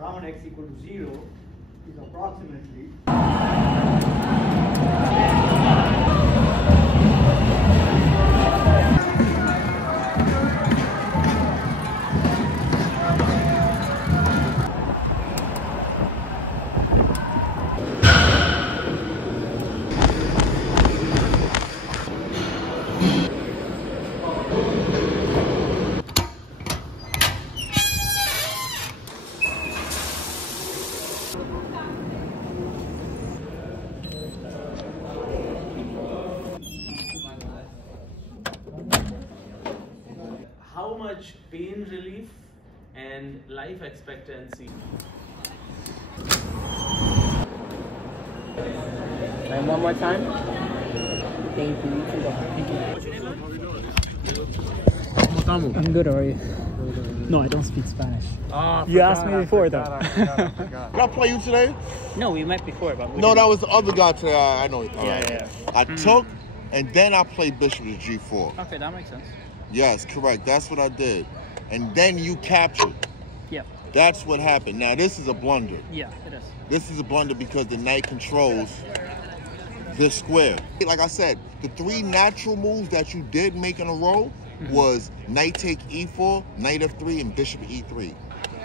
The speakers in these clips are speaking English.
around x equal to 0 is approximately how much pain relief and life expectancy. And one more time. Thank you. You can go. Thank you. What's your name? I'm good, are you? No, I don't speak Spanish. You asked me before, though. Did I play you today? No, we met before, but no, that was the other guy today. I know. Yeah. I took, and then I played Bishop with G4. Okay, that makes sense. Yes, correct. That's what I did. And then you captured. Yep. That's what happened. Now, this is a blunder. Yeah, it is. This is a blunder because the knight controls this square. Like I said, the 3 natural moves that you did make in a row was knight take e4, knight f3, and bishop e3.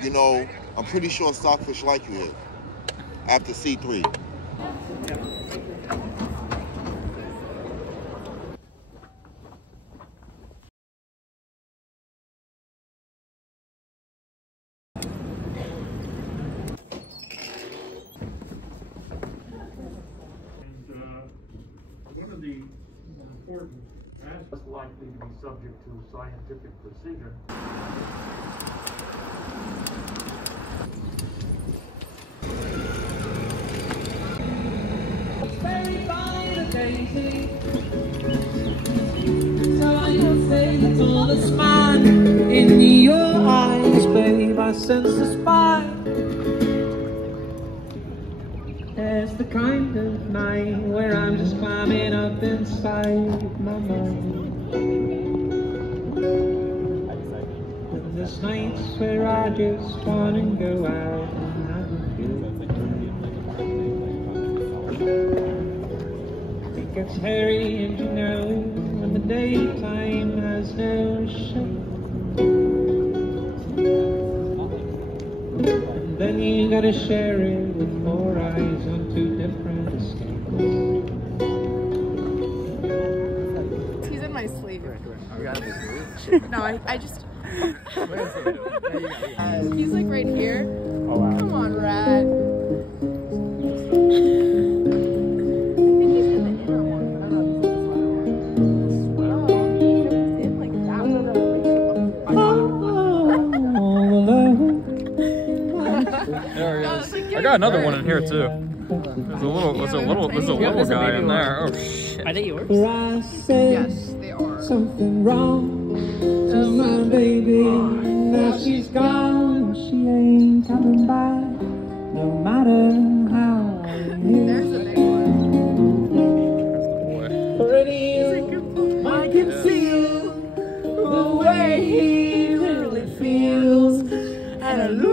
You know, I'm pretty sure Stockfish like you here after c3. One of the important aspects likely to be subject to scientific precision. Buried by the daisy, so I can say it's all the smile in your eyes, babe. I sense the spine. There's the kind of night where I'm just climbing up inside my mind. And there's nights where I just want to go out and have a feel. It gets hairy and you know when the daytime has no shape. And then you gotta share it with 4 eyes on 2 different escapes. He's in my sleeve. No, I just... He's like right here. Oh, wow. Come on, Rat. I think he's in the inner one. I don't know if he's in like that one. I got another one in here too. There's a little guy in there. Oh shit. Are they yours? Yes, they are. Something wrong to my baby. Now she's gone, she ain't coming back. No matter how I There's a big one. already I can feel the way he really feels, and I lose